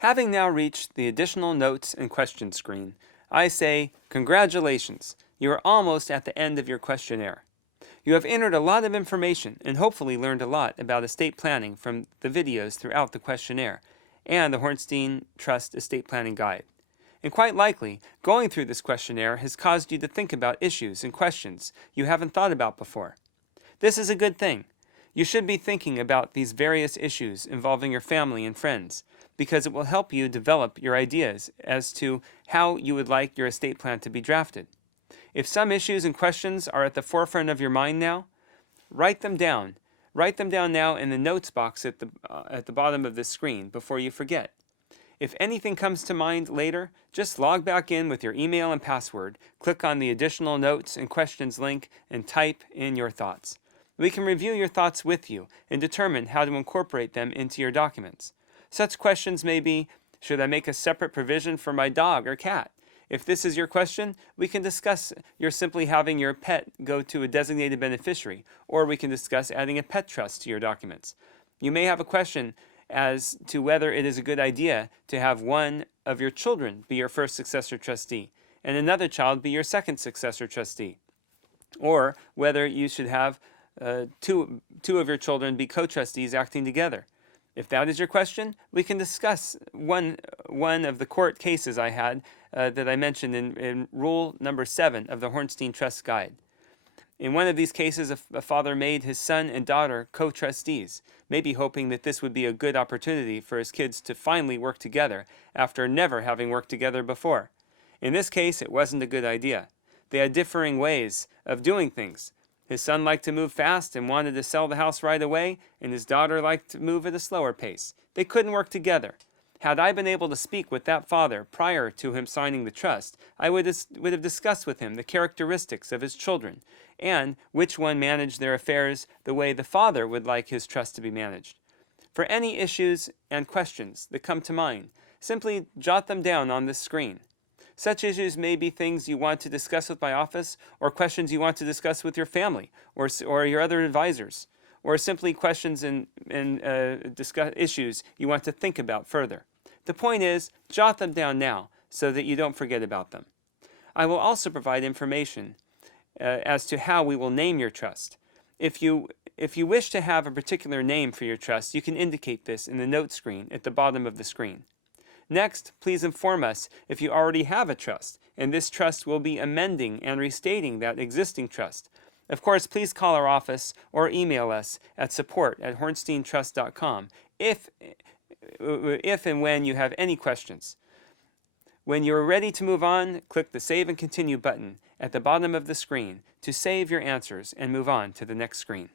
Having now reached the additional notes and questions screen, I say, congratulations, you are almost at the end of your questionnaire. You have entered a lot of information and hopefully learned a lot about estate planning from the videos throughout the questionnaire and the Hornstein Trust Estate Planning Guide. And quite likely, going through this questionnaire has caused you to think about issues and questions you haven't thought about before. This is a good thing. You should be thinking about these various issues involving your family and friends, because it will help you develop your ideas as to how you would like your estate plan to be drafted. If some issues and questions are at the forefront of your mind now, write them down. Write them down now in the notes box at the bottom of the screen before you forget. If anything comes to mind later, just log back in with your email and password, click on the additional notes and questions link, and type in your thoughts. We can review your thoughts with you and determine how to incorporate them into your documents. Such questions may be, should I make a separate provision for my dog or cat? If this is your question, we can discuss your simply having your pet go to a designated beneficiary, or we can discuss adding a pet trust to your documents. You may have a question as to whether it is a good idea to have one of your children be your first successor trustee and another child be your second successor trustee, or whether you should have two of your children be co-trustees acting together. If that is your question, we can discuss one of the court cases I had that I mentioned in Rule number 7 of the Hornstein Trust Guide. In one of these cases, a father made his son and daughter co-trustees, maybe hoping that this would be a good opportunity for his kids to finally work together after never having worked together before. In this case, it wasn't a good idea. They had differing ways of doing things. His son liked to move fast and wanted to sell the house right away, and his daughter liked to move at a slower pace. They couldn't work together. Had I been able to speak with that father prior to him signing the trust, I would have discussed with him the characteristics of his children and which one managed their affairs the way the father would like his trust to be managed. For any issues and questions that come to mind, simply jot them down on this screen. Such issues may be things you want to discuss with my office, or questions you want to discuss with your family or your other advisors, or simply questions and issues you want to think about further. The point is, jot them down now so that you don't forget about them. I will also provide information as to how we will name your trust. If you wish to have a particular name for your trust, you can indicate this in the note screen at the bottom of the screen. Next, please inform us if you already have a trust, and this trust will be amending and restating that existing trust. Of course, please call our office or email us at support@hornsteintrust.com if and when you have any questions. When you are ready to move on, click the Save and Continue button at the bottom of the screen to save your answers and move on to the next screen.